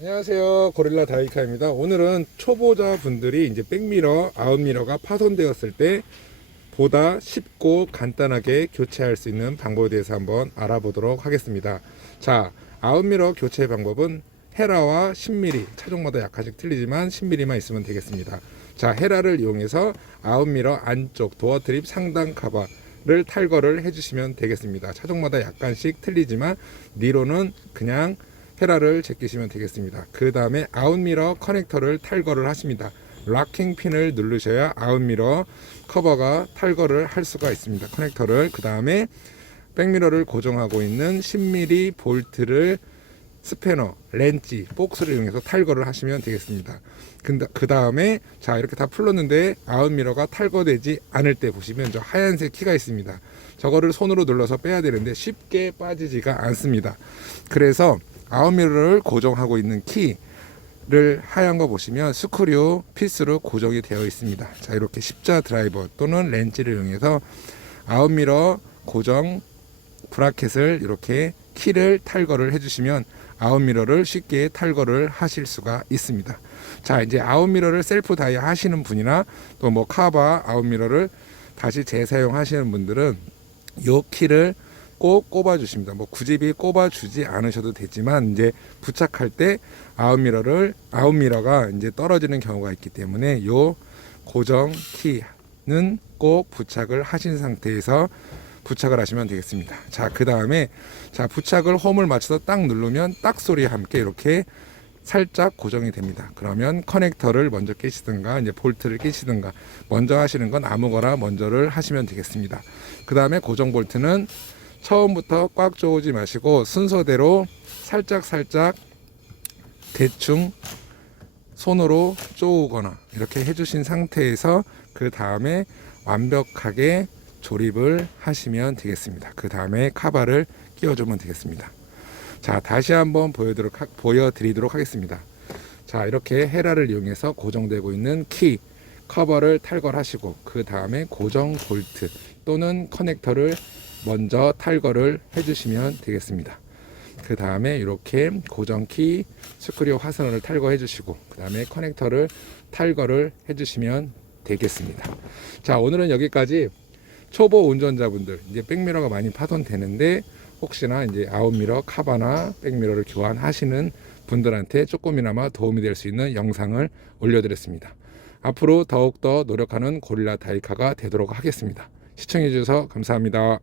안녕하세요. 고릴라 다이카입니다. 오늘은 초보자 분들이 이제 백미러 아웃미러가 파손되었을 때 보다 쉽고 간단하게 교체할 수 있는 방법에 대해서 한번 알아보도록 하겠습니다. 자 아웃미러 교체 방법은 헤라와 10mm 차종마다 약간씩 틀리지만 10mm만 있으면 되겠습니다. 자 헤라를 이용해서 아웃미러 안쪽 도어 트립 상단 카바 를 탈거를 해주시면 되겠습니다. 차종마다 약간씩 틀리지만 니로는 그냥 헤라를 제끼시면 되겠습니다. 그 다음에 아웃미러 커넥터를 탈거를 하십니다. 락킹 핀을 누르셔야 아웃미러 커버가 탈거를 할 수가 있습니다. 커넥터를 그 다음에 백미러를 고정하고 있는 10mm 볼트를 스패너, 렌치, 복스를 이용해서 탈거를 하시면 되겠습니다. 그 다음에 자 이렇게 다 풀렀는데 아웃미러가 탈거되지 않을 때 보시면 저 하얀색 키가 있습니다. 저거를 손으로 눌러서 빼야 되는데 쉽게 빠지지가 않습니다. 그래서 아웃미러를 고정하고 있는 키를 하얀 거 보시면 스크류 피스로 고정이 되어 있습니다. 자 이렇게 십자 드라이버 또는 렌치를 이용해서 아웃미러 고정 브라켓을 이렇게 키를 탈거를 해주시면 아웃미러를 쉽게 탈거를 하실 수가 있습니다. 자 이제 아웃미러를 셀프 다이 하시는 분이나 또 뭐 카바 아웃미러를 다시 재사용하시는 분들은 요 키를 꼭 꼽아 주십니다. 뭐 굳이 꼽아 주지 않으셔도 되지만 이제 부착할 때 아웃미러를 아웃미러가 이제 떨어지는 경우가 있기 때문에 요 고정 키는 꼭 부착을 하신 상태에서 부착을 하시면 되겠습니다. 자, 그 다음에 자 부착을 홈을 맞춰서 딱 누르면 딱 소리와 함께 이렇게 살짝 고정이 됩니다. 그러면 커넥터를 먼저 끼시든가 이제 볼트를 끼시든가 먼저 하시는 건 아무거나 먼저를 하시면 되겠습니다. 그 다음에 고정 볼트는 처음부터 꽉 조우지 마시고 순서대로 살짝 살짝 대충 손으로 쪼우거나 이렇게 해주신 상태에서 그 다음에 완벽하게 조립을 하시면 되겠습니다. 그 다음에 카바를 끼워주면 되겠습니다. 자 다시 한번 보여드리도록, 하겠습니다. 자 이렇게 헤라를 이용해서 고정되고 있는 키 커버를 탈거하시고 그 다음에 고정 볼트 또는 커넥터를 먼저 탈거를 해주시면 되겠습니다. 그 다음에 이렇게 고정키 스크류 화선을 탈거해 주시고 그 다음에 커넥터를 탈거를 해 주시면 되겠습니다. 자 오늘은 여기까지 초보 운전자분들 이제 백미러가 많이 파손되는데 혹시나 이제 아웃미러 카바나 백미러를 교환하시는 분들한테 조금이나마 도움이 될 수 있는 영상을 올려드렸습니다. 앞으로 더욱더 노력하는 고릴라 다이카가 되도록 하겠습니다. 시청해 주셔서 감사합니다.